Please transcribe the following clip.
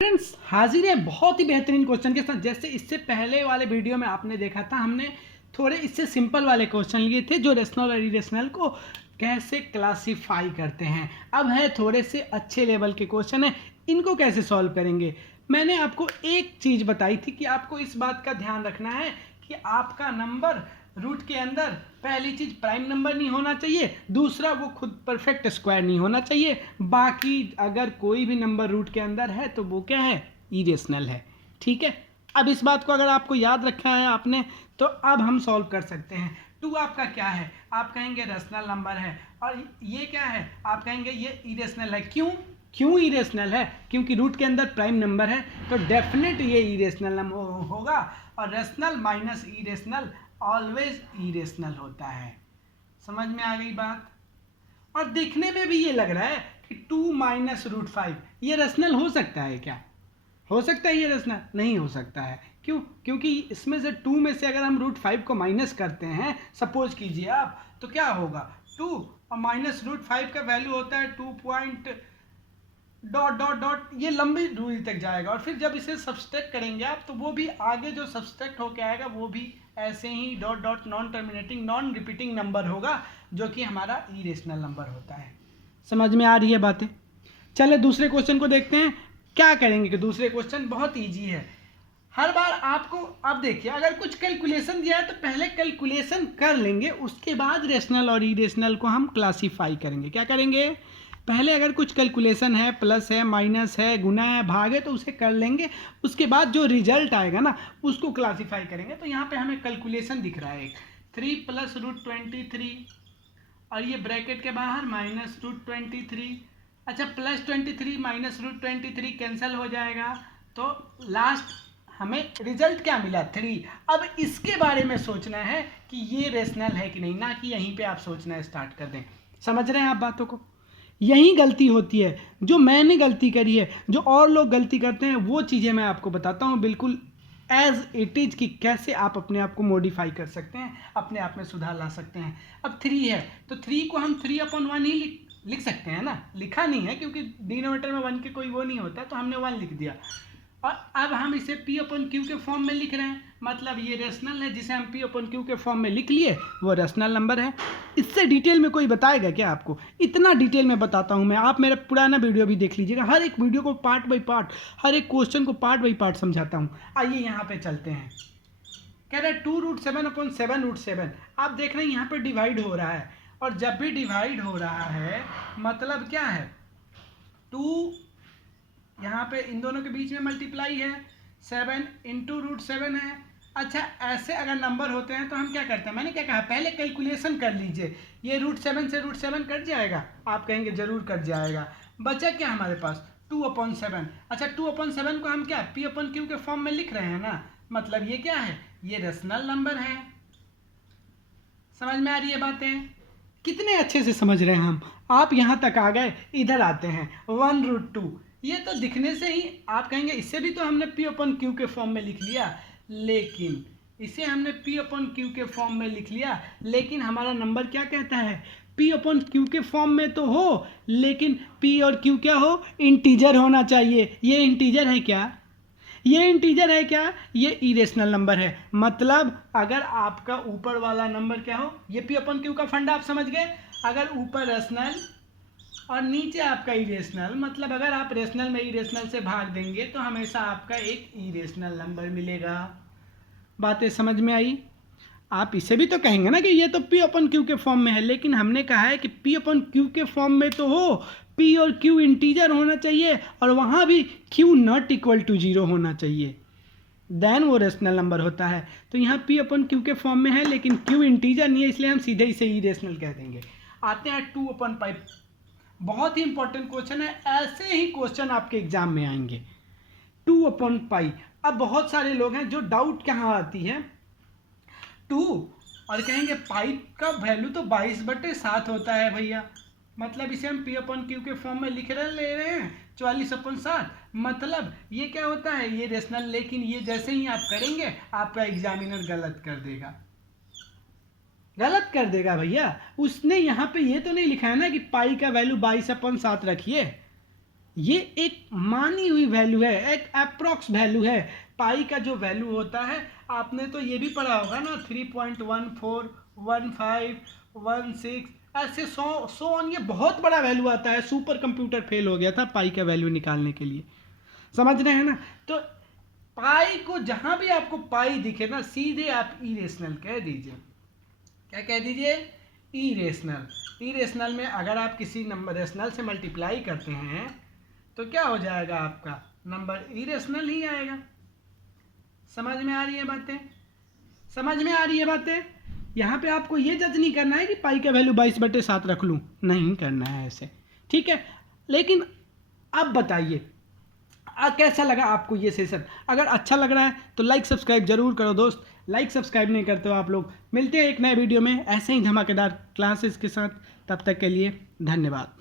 Friends हाजिर है बहुत ही बेहतरीन क्वेश्चन के साथ। जैसे इससे पहले वाले वीडियो में आपने देखा था, हमने थोड़े इससे सिंपल वाले क्वेश्चन लिए थे जो रेशनल और इरेशनल को कैसे क्लासिफाई करते हैं। अब है थोड़े से अच्छे लेवल के क्वेश्चन है, इनको कैसे सॉल्व करेंगे। मैंने आपको एक चीज़ बताई थी कि आपको इस बात का ध्यान रखना है कि आपका नंबर रूट के अंदर पहली चीज प्राइम नंबर नहीं होना चाहिए, दूसरा वो खुद परफेक्ट स्क्वायर नहीं होना चाहिए। बाकी अगर कोई भी नंबर रूट के अंदर है तो वो क्या है, इरेशनल है। ठीक है, अब इस बात को अगर आपको याद रखा है आपने, तो अब हम सॉल्व कर सकते हैं। टू आपका क्या है, आप कहेंगे रेशनल नंबर है, और ये क्या है, आप कहेंगे ये इरेशनल है। क्यों इरेशनल है? क्योंकि रूट के अंदर प्राइम नंबर है, तो डेफिनेट ये इरेशनल नंबर होगा। और rational minus irrational always irrational होता है। समझ में आ गई बात? और देखने में भी ये लग रहा है कि 2 माइनस रूट 5 ये रेशनल हो सकता है क्या? हो सकता है ये रेशनल? नहीं हो सकता है। क्यों? क्योंकि इसमें से 2 में से अगर हम रूट 5 को माइनस करते हैं, सपोज कीजिए आप, तो क्या होगा, 2 और माइनस रूट 5 का वैल्यू होता है 2 पॉइंट डॉट डॉट डॉट, ये लंबी दूरी तक जाएगा। और फिर जब इसे सब्सट्रैक्ट करेंगे आप, तो वो भी आगे जो सब्सट्रैक्ट होके आएगा वो भी ऐसे ही dot dot non terminating non repeating number होगा, जो कि हमारा इरेशनल नंबर होता है। समझ में आ रही है बातें? चले दूसरे क्वेश्चन को देखते हैं। क्या करेंगे कि दूसरे क्वेश्चन बहुत ईजी है। हर बार आपको, अब देखिए, अगर कुछ कैलकुलेशन दिया है तो पहले कैलकुलेशन कर लेंगे, उसके बाद रेशनल और इरेशनल को हम क्लासीफाई करेंगे। क्या करेंगे? पहले अगर कुछ कैलकुलेशन है, प्लस है, माइनस है, गुना है, भाग है, तो उसे कर लेंगे। उसके बाद जो रिजल्ट आएगा ना, उसको क्लासीफाई करेंगे। तो यहाँ पे हमें कैलकुलेशन दिख रहा है 3 प्लस रूट 23, और ये ब्रैकेट के बाहर माइनस रूट 23। अच्छा, प्लस 23 माइनस रूट 23 कैंसिल हो जाएगा, तो लास्ट हमें रिजल्ट क्या मिला, 3। अब इसके बारे में सोचना है कि ये रेशनल है कि नहीं, ना कि यहीं पे आप सोचना स्टार्ट कर दें। समझ रहे हैं आप बातों को? यही गलती होती है, जो मैंने गलती करी है, जो और लोग गलती करते हैं, वो चीज़ें मैं आपको बताता हूँ बिल्कुल एज इट इज़, कि कैसे आप अपने आप को मॉडिफाई कर सकते हैं, अपने आप में सुधार ला सकते हैं। अब 3 है तो 3 को हम 3/1 ही लिख सकते हैं ना, लिखा नहीं है क्योंकि डिनोमिनेटर में 1 के कोई वो नहीं होता, तो हमने 1 लिख दिया। और अब हम इसे P/Q के फॉर्म में लिख रहे हैं, मतलब ये रेशनल है। जिसे हम P/Q के फॉर्म में लिख लिए वो रेशनल नंबर है। इससे डिटेल में कोई बताएगा क्या आपको? इतना डिटेल में बताता हूँ मैं, आप मेरा पुराना वीडियो भी देख लीजिएगा। हर एक वीडियो को पार्ट बाई पार्ट, हर एक क्वेश्चन को पार्ट बाई पार्ट समझाता हूँ। आइए यहाँ पे चलते हैं। कह रहे 2√7/7 आप देख रहे हैं यहाँ पे डिवाइड हो रहा है, और जब भी डिवाइड हो रहा है मतलब क्या है, 2 यहाँ पे इन दोनों के बीच में मल्टीप्लाई है, 7 इंटू √7 है। अच्छा, ऐसे अगर नंबर होते हैं तो हम क्या करते हैं, मैंने क्या कहा, पहले कैलकुलेशन कर लीजिए। ये √7 से √7 कट जाएगा, आप कहेंगे जरूर कट जाएगा। बचा क्या हमारे पास, 2/7। अच्छा, 2/7 को हम क्या P/Q के फॉर्म में लिख रहे हैं ना, मतलब ये क्या है, ये रेशनल नंबर है। समझ में आ रही है बातें? कितने अच्छे से समझ रहे हैं हम। आप यहाँ तक आ गए, इधर आते हैं 1√2। ये तो दिखने से ही आप कहेंगे इससे भी तो हमने P/Q के फॉर्म में लिख लिया, लेकिन इसे हमने P/Q के फॉर्म में लिख लिया, लेकिन हमारा नंबर क्या कहता है, P/Q के फॉर्म में तो हो, लेकिन P और Q क्या हो, इंटीजर होना चाहिए। ये इंटीजर है क्या? ये इंटीजर है क्या? ये इरेशनल नंबर है। मतलब अगर आपका ऊपर वाला नंबर क्या हो, ये P/Q का फंडा आप समझ गए। अगर ऊपर रेशनल और नीचे आपका इरेशनल, मतलब अगर आप रेशनल में इरेशनल से भाग देंगे तो हमेशा आपका एक इरेशनल नंबर मिलेगा। बातें समझ में आई? आप इसे भी तो कहेंगे ना कि ये तो P/Q के फॉर्म में है, लेकिन हमने कहा है कि P/Q के फॉर्म में तो हो, P और Q इंटीजर होना चाहिए, और वहाँ भी Q नॉट इक्वल टू 0 होना चाहिए, देन वो रेशनल नंबर होता है। तो यहाँ P/Q के फॉर्म में है, लेकिन Q इंटीजर नहीं है, इसलिए हम सीधे इसे इरेशनल कह देंगे। आते हैं 2/π। बहुत ही इंपॉर्टेंट क्वेश्चन है, ऐसे ही क्वेश्चन आपके एग्जाम में आएंगे। 2/π। अब बहुत सारे लोग हैं जो डाउट कहाँ आती है, 2 और कहेंगे पाई का वैल्यू तो 22/7 होता है भैया, मतलब इसे हम P/Q के फॉर्म में लिख ले रहे हैं 44/7, मतलब ये क्या होता है, ये रेशनल। लेकिन ये जैसे ही आप करेंगे आपका एग्जामिनर गलत कर देगा, गलत कर देगा भैया। उसने यहाँ पे ये तो नहीं लिखा है ना कि पाई का वैल्यू 22/7 रखिए, ये एक मानी हुई वैल्यू है, एक अप्रॉक्स वैल्यू है। पाई का जो वैल्यू होता है, आपने तो ये भी पढ़ा होगा ना, 3.141516, ऐसे 100 ऑन, ये बहुत बड़ा वैल्यू आता है। सुपर कंप्यूटर फेल हो गया था पाई का वैल्यू निकालने के लिए, समझ रहे हैं ना। तो पाई को जहां भी आपको पाई दिखे ना, सीधे आप इरेशनल कह दीजिए। क्या कह दीजिए? इरेशनल। इरेशनल में अगर आप किसी नंबर रेशनल से मल्टीप्लाई करते हैं तो क्या हो जाएगा? आपका नंबर इरेशनल ही आएगा। समझ में आ रही है बातें? समझ में आ रही है बातें? यहाँ पे आपको ये जज नहीं करना है कि पाई का वैल्यू 22/7 रख लूँ, नहीं करना है ऐसे, ठीक है। लेकिन अब बताइए कैसा लगा आपको ये सेशन? अगर अच्छा लग रहा है तो लाइक सब्सक्राइब जरूर करो दोस्त। लाइक सब्सक्राइब नहीं करते हो आप लोग। मिलते हैं एक नए वीडियो में ऐसे ही धमाकेदार क्लासेस के साथ। तब तक के लिए धन्यवाद।